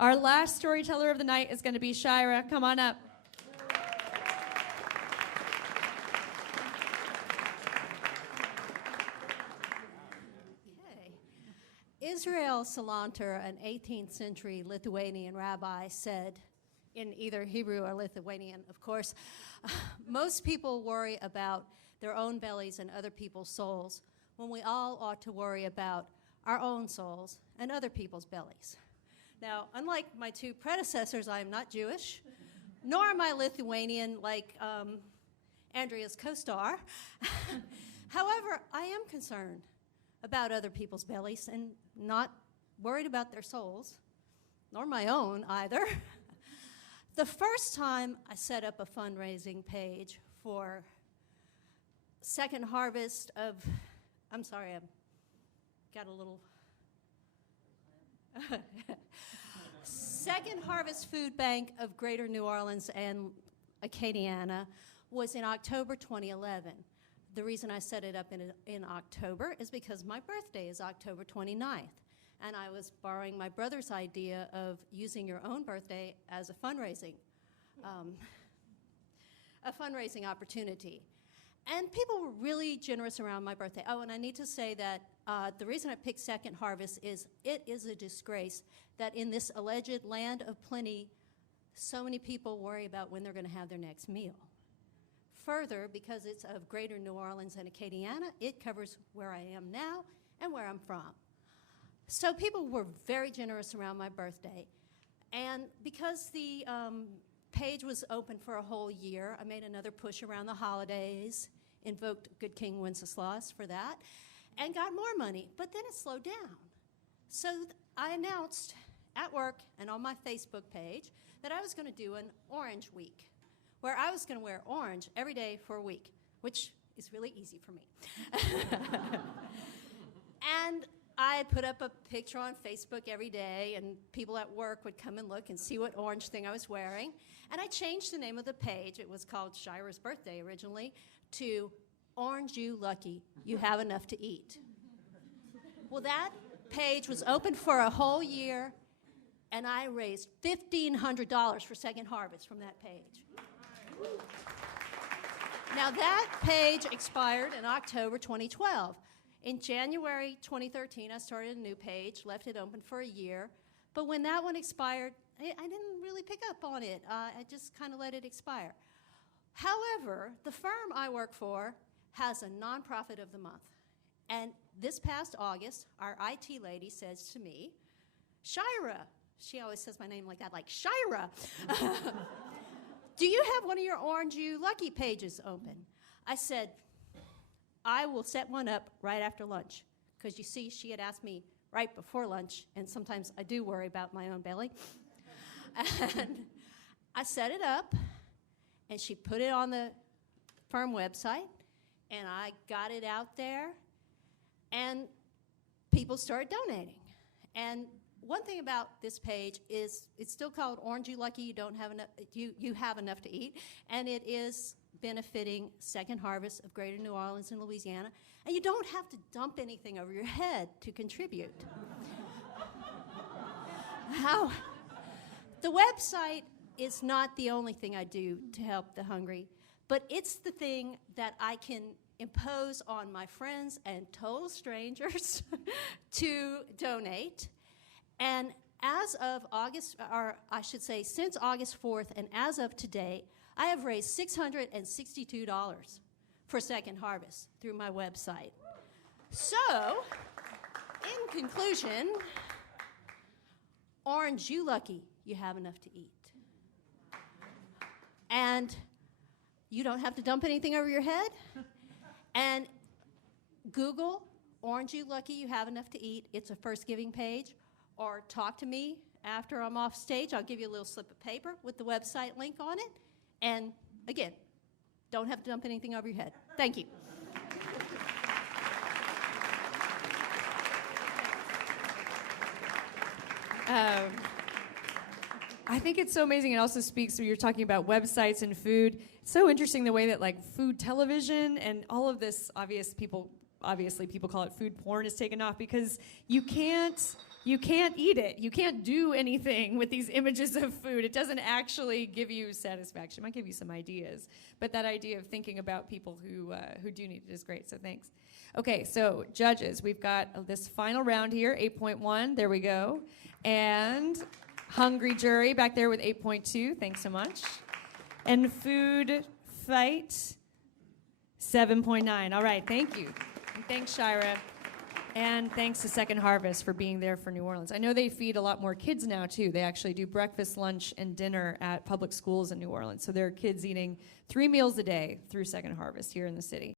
Our last storyteller of the night is going to be Shyra. Come on up. Israel Salanter, an 18th century Lithuanian rabbi, said, in either Hebrew or Lithuanian, of course, most people worry about their own bellies and other people's souls when we all ought to worry about our own souls and other people's bellies. Now, unlike my two predecessors, I am not Jewish, nor am I Lithuanian like Andrea's co-star. However, I am concerned about other people's bellies and not worried about their souls, nor my own either. The first time I set up a fundraising page for Second Harvest of, I'm sorry, I've got a little, Second Harvest Food Bank of Greater New Orleans and Acadiana was in October 2011. The reason I set it up in October is because my birthday is October 29th, and I was borrowing my brother's idea of using your own birthday as a fundraising opportunity. And people were really generous around my birthday. Oh, and I need to say that the reason I picked Second Harvest is it is a disgrace that in this alleged land of plenty, so many people worry about when they're going to have their next meal. Further, because it's of Greater New Orleans and Acadiana, it covers where I am now and where I'm from. So people were very generous around my birthday. And because the page was open for a whole year, I made another push around the holidays, invoked good King Wenceslas for that, and got more money. But then it slowed down. So I announced at work and on my Facebook page that I was going to do an Orange Week, where I was going to wear orange every day for a week, which is really easy for me. And I put up a picture on Facebook every day, and people at work would come and look and see what orange thing I was wearing. And I changed the name of the page. It was called Shyra's Birthday originally, to Orange You Lucky, You Have Enough to Eat. Well, that page was open for a whole year, and I raised $1,500 for Second Harvest from that page. Now that page expired in October 2012. In January 2013, I started a new page, left it open for a year, but when that one expired, I didn't really pick up on it. I just kind of let it expire. However, the firm I work for has a nonprofit of the month. And this past August, our IT lady says to me, Shyra, she always says my name like that, like Shyra. Do you have one of your Orange You Lucky pages open? I said, I will set one up right after lunch. Because you see, she had asked me right before lunch, and sometimes I do worry about my own belly. And I set it up, and she put it on the firm website, and I got it out there, and people started donating. And one thing about this page is it's still called Orange You Lucky, you have enough to eat, and it is benefiting Second Harvest of Greater New Orleans and Louisiana, and you don't have to dump anything over your head to contribute. How? The website is not the only thing I do to help the hungry, but it's the thing that I can impose on my friends and total strangers to donate. And as of August, or I should say since August 4th and as of today, I have raised $662 for Second Harvest through my website. So, in conclusion, Orange You Lucky, you have enough to eat. And you don't have to dump anything over your head. And Google Orange You Lucky, you have enough to eat. It's a first giving page. Or talk to me after I'm off stage. I'll give you a little slip of paper with the website link on it. And again, don't have to dump anything over your head. Thank you. I think it's so amazing. It also speaks when you're talking about websites and food. It's so interesting the way that like food television and all of this obviously people call it food porn is taken off because you can't you can't eat it. You can't do anything with these images of food. It doesn't actually give you satisfaction. It might give you some ideas, but that idea of thinking about people who do need it is great, so thanks. Okay, so judges, we've got this final round here, 8.1, there we go. And hungry jury back there with 8.2, thanks so much. And food fight, 7.9. All right, thank you. And thanks, Shyra. And thanks to Second Harvest for being there for New Orleans. I know they feed a lot more kids now, too. They actually do breakfast, lunch, and dinner at public schools in New Orleans. So there are kids eating 3 meals a day through Second Harvest here in the city.